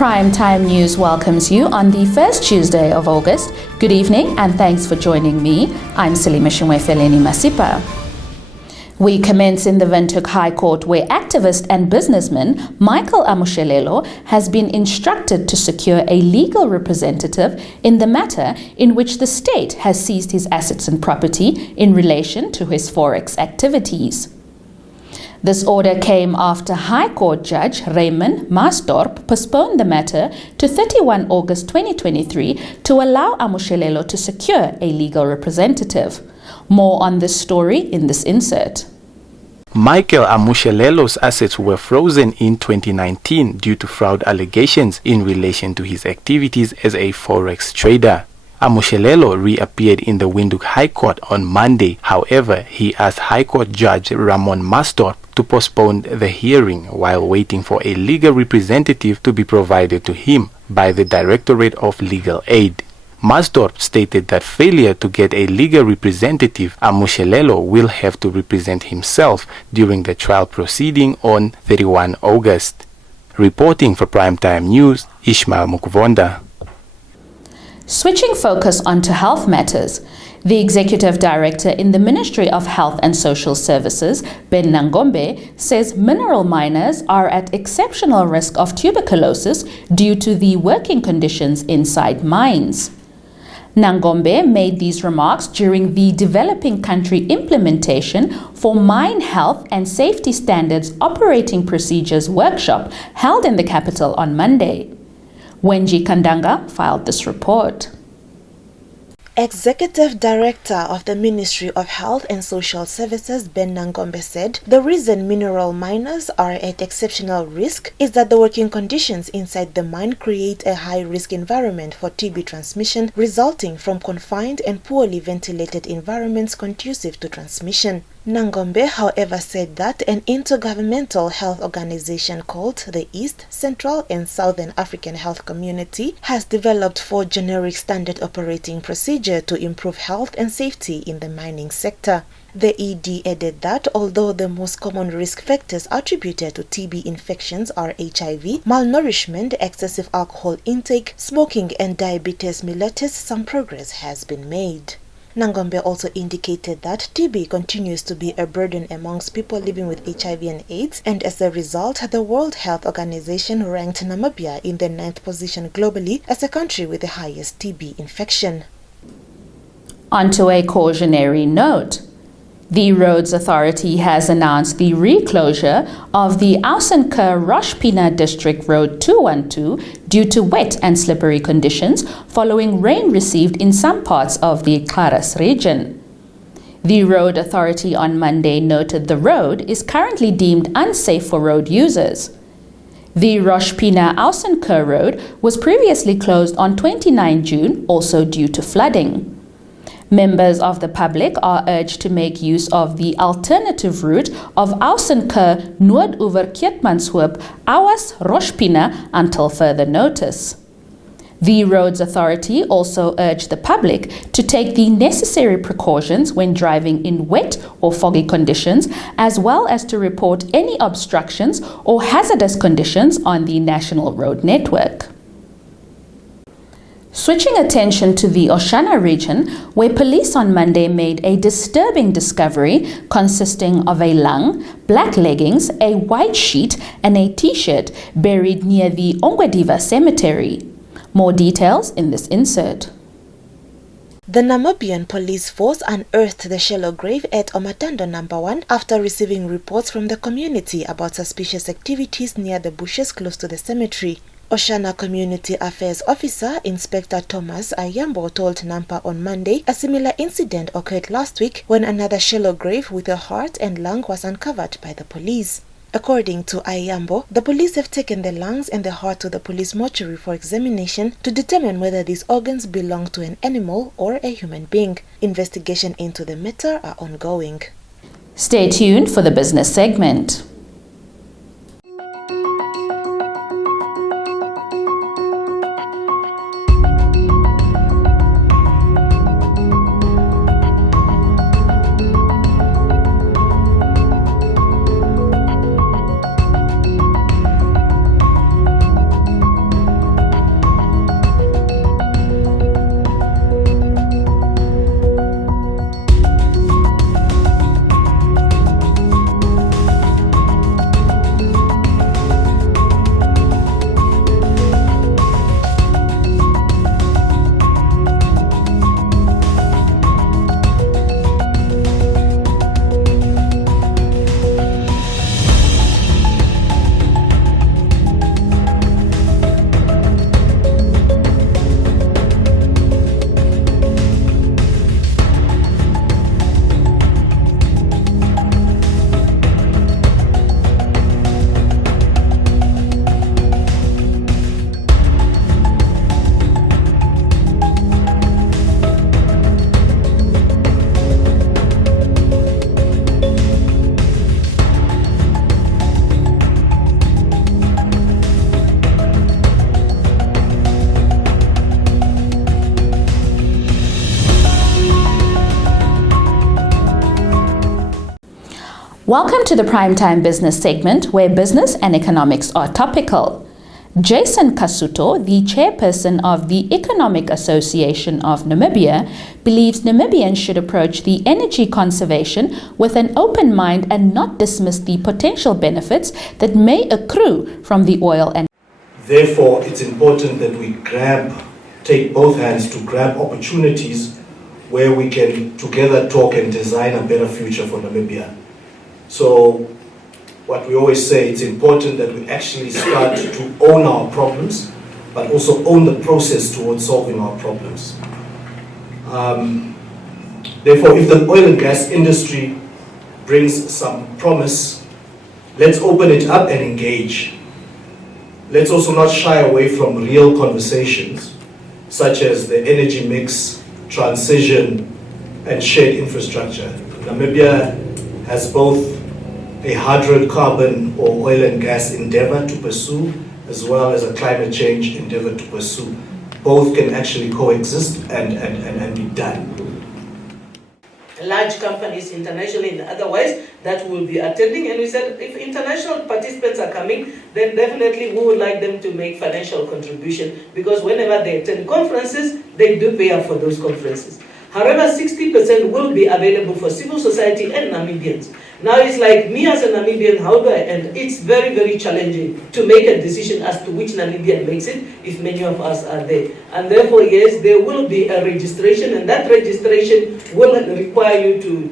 Primetime News welcomes you on the first Tuesday of August. Good evening and thanks for joining me. I'm Salima Shimwefeleni Masipa. We commence in the Windhoek High Court, where activist and businessman Michael Amushelelo has been instructed to secure a legal representative in the matter in which the state has seized his assets and property in relation to his forex activities. This order came after High Court Judge Raymond Maasdorp postponed the matter to 31 August 2023 to allow Amushelelo to secure a legal representative. More on this story in this insert. Michael Amushelelo's assets were frozen in 2019 due to fraud allegations in relation to his activities as a forex trader. Amushelelo reappeared in the Windhoek High Court on Monday. However, he asked High Court Judge Ramon Maasdorp to postpone the hearing while waiting for a legal representative to be provided to him by the Directorate of Legal Aid. Maasdorp stated that failure to get a legal representative, Amushelelo will have to represent himself during the trial proceeding on 31 August. Reporting for Primetime News, Ishmael Mukvonda. Switching focus onto health matters, the Executive Director in the Ministry of Health and Social Services, Ben Nangombe, says mineral miners are at exceptional risk of tuberculosis due to the working conditions inside mines. Nangombe made these remarks during the Developing Country Implementation for Mine Health and Safety Standards Operating Procedures workshop held in the capital on Monday. Wenji Kandanga filed this report. Executive Director of the Ministry of Health and Social Services, Ben Nangombe, said the reason mineral miners are at exceptional risk is that the working conditions inside the mine create a high-risk environment for TB transmission, resulting from confined and poorly ventilated environments conducive to transmission. Nangombe, however, said that an intergovernmental health organization called the East, Central and Southern African Health Community has developed 4 generic standard operating procedures to improve health and safety in the mining sector. The ED added that although the most common risk factors attributed to TB infections are HIV, malnourishment, excessive alcohol intake, smoking and diabetes mellitus, some progress has been made. Nangombe also indicated that TB continues to be a burden amongst people living with HIV and AIDS, and as a result, the World Health Organization ranked Namibia in the 9th position globally as a country with the highest TB infection. Onto a cautionary note. The Roads Authority has announced the reclosure of the Ausenker Roshpina District Road 212 due to wet and slippery conditions following rain received in some parts of the Xaras region. The Road Authority on Monday noted the road is currently deemed unsafe for road users. The Roshpina Ausenker Road was previously closed on 29 June, also due to flooding. Members of the public are urged to make use of the alternative route of Ausenker Noordoever Keetmanshoop Awas Roshpina until further notice. The Roads Authority also urged the public to take the necessary precautions when driving in wet or foggy conditions, as well as to report any obstructions or hazardous conditions on the national road network. Switching attention to the Oshana region, where police on Monday made a disturbing discovery consisting of a lung, black leggings, a white sheet, and a t-shirt buried near the Ongwediva cemetery. More details in this insert. The Namibian police force unearthed the shallow grave at Omatando No. 1 after receiving reports from the community about suspicious activities near the bushes close to the cemetery. Oshana Community Affairs Officer Inspector Thomas Ayambo told Nampa on Monday a similar incident occurred last week when another shallow grave with a heart and lung was uncovered by the police. According to Ayambo, the police have taken the lungs and the heart to the police mortuary for examination to determine whether these organs belong to an animal or a human being. Investigation into the matter are ongoing. Stay tuned for the business segment. Welcome to the Primetime Business segment, where business and economics are topical. Jason Kasuto, the chairperson of the Economic Association of Namibia, believes Namibians should approach the energy conservation with an open mind and not dismiss the potential benefits that may accrue from the oil and. Therefore, it's important that we take both hands to grab opportunities where we can together talk and design a better future for Namibia. So, what we always say, it's important that we actually start to own our problems, but also own the process towards solving our problems. Therefore, if the oil and gas industry brings some promise, let's open it up and engage. Let's also not shy away from real conversations, such as the energy mix, transition, and shared infrastructure. Namibia has both a hydrocarbon or oil and gas endeavor to pursue, as well as a climate change endeavor to pursue. Both can actually coexist and be done. Large companies internationally and otherwise that will be attending, and we said if international participants are coming, then definitely we would like them to make financial contribution, because whenever they attend conferences, they do pay up for those conferences. However, 60% will be available for civil society and Namibians. Now it's like, me as a Namibian, how do I end? It's very, very challenging to make a decision as to which Namibian makes it if many of us are there. And therefore, yes, there will be a registration, and that registration will require you to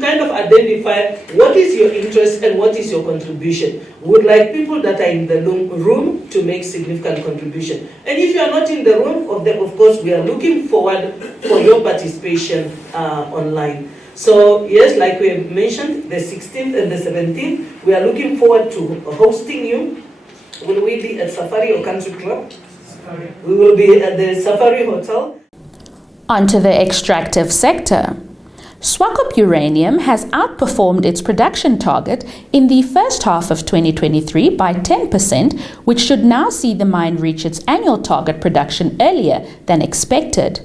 kind of identify what is your interest and what is your contribution. We would like people that are in the room to make significant contribution. And if you are not in the room, of course, we are looking forward for your participation online. So yes, like we have mentioned, the 16th and the 17th, we are looking forward to hosting you. Will we be at Safari or Country Club? Safari. We will be at the Safari Hotel. Onto the extractive sector. Swakop Uranium has outperformed its production target in the first half of 2023 by 10%, which should now see the mine reach its annual target production earlier than expected.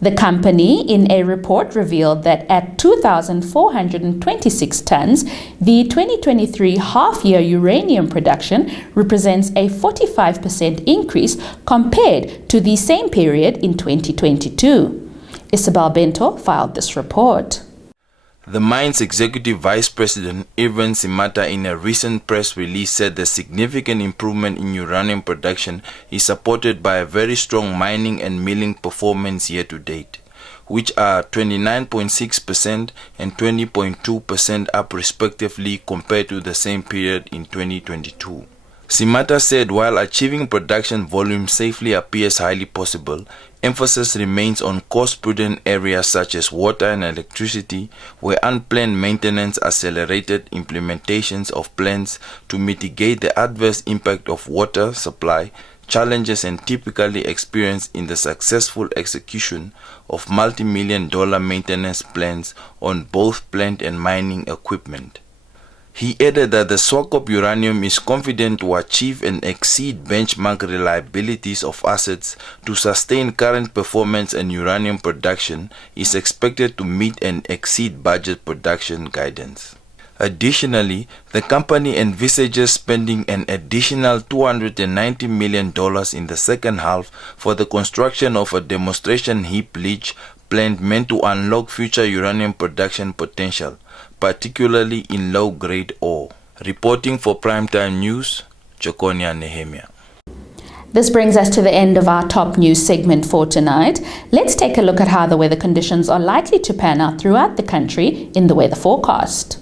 The company, in a report, revealed that at 2,426 tons, the 2023 half-year uranium production represents a 45% increase compared to the same period in 2022. Isabel Bento filed this report. The mine's executive vice president, Irvin Simata, in a recent press release said the significant improvement in uranium production is supported by a very strong mining and milling performance year to date, which are 29.6% and 20.2% up respectively compared to the same period in 2022. Simata said while achieving production volume safely appears highly possible, emphasis remains on cost-prudent areas such as water and electricity, where unplanned maintenance accelerated implementations of plans to mitigate the adverse impact of water supply challenges and typically experienced in the successful execution of multi-million-dollar maintenance plans on both plant and mining equipment. He added that the Swakop Uranium is confident to achieve and exceed benchmark reliabilities of assets to sustain current performance, and uranium production is expected to meet and exceed budget production guidance. Additionally, the company envisages spending an additional $290 million in the second half for the construction of a demonstration heap leach plant meant to unlock future uranium production potential, particularly in low-grade ore. Reporting for Primetime News, Chokonia Nehemia. This brings us to the end of our top news segment for tonight. Let's take a look at how the weather conditions are likely to pan out throughout the country in the weather forecast.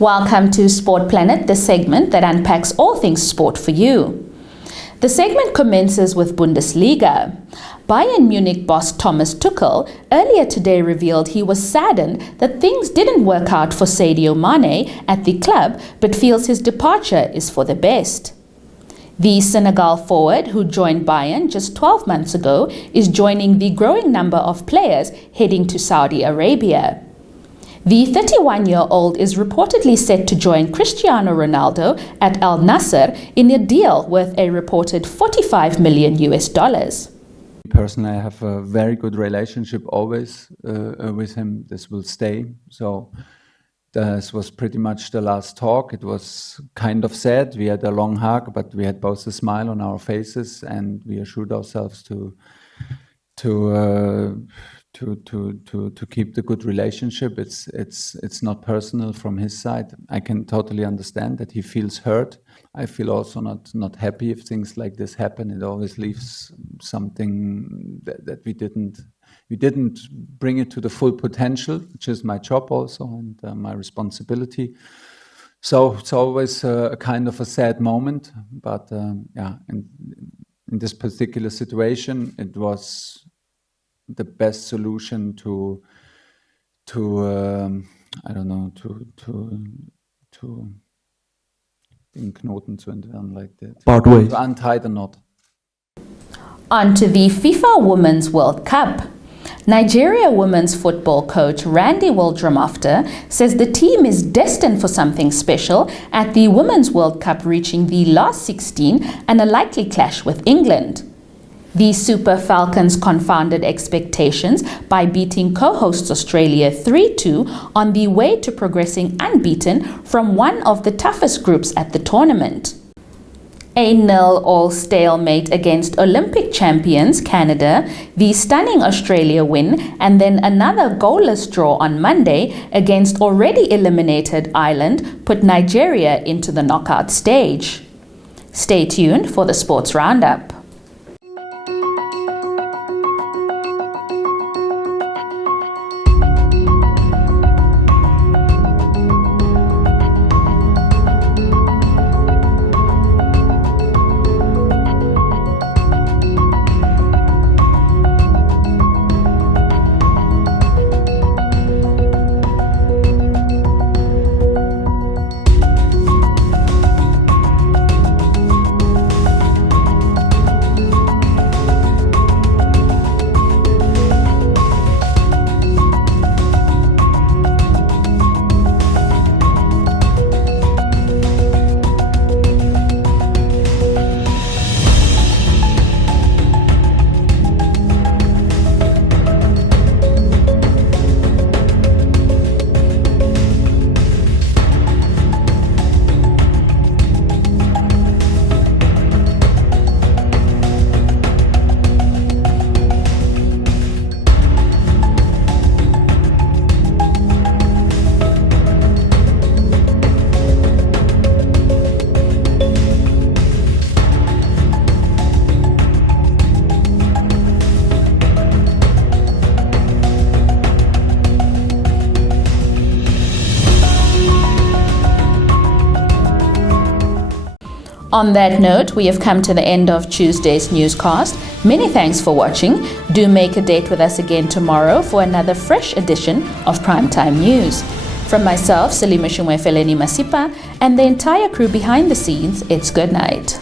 Welcome to Sport Planet, the segment that unpacks all things sport for you. The segment commences with Bundesliga. Bayern Munich boss Thomas Tuchel earlier today revealed he was saddened that things didn't work out for Sadio Mane at the club, but feels his departure is for the best. The Senegal forward, who joined Bayern just 12 months ago, is joining the growing number of players heading to Saudi Arabia. The 31-year-old is reportedly set to join Cristiano Ronaldo at Al Nassr in a deal worth a reported $45 million. Personally, I have a very good relationship always with him. This will stay. So this was pretty much the last talk. It was kind of sad. We had a long hug, but we had both a smile on our faces, and we assured ourselves to keep the good relationship. It's not personal from his side. I can totally understand that he feels hurt. I feel also not happy if things like this happen. It always leaves something that we didn't bring it to the full potential, which is my job also and my responsibility. So it's always a kind of a sad moment. But in this particular situation, it was the best solution to den Knoten zu entfernen, like that. Part ways. To untie the knot. On to the FIFA Women's World Cup. Nigeria women's football coach Randy Wildrum-After says the team is destined for something special at the Women's World Cup, reaching the last 16 and a likely clash with England. The Super Falcons confounded expectations by beating co-hosts Australia 3-2 on the way to progressing unbeaten from one of the toughest groups at the tournament. A 0-0 stalemate against Olympic champions Canada, the stunning Australia win, and then another goalless draw on Monday against already eliminated Ireland put Nigeria into the knockout stage. Stay tuned for the Sports Roundup. On that note, we have come to the end of Tuesday's newscast. Many thanks for watching. Do make a date with us again tomorrow for another fresh edition of Primetime News. From myself, Salima Shumwefeleni Masipa, and the entire crew behind the scenes, it's good night.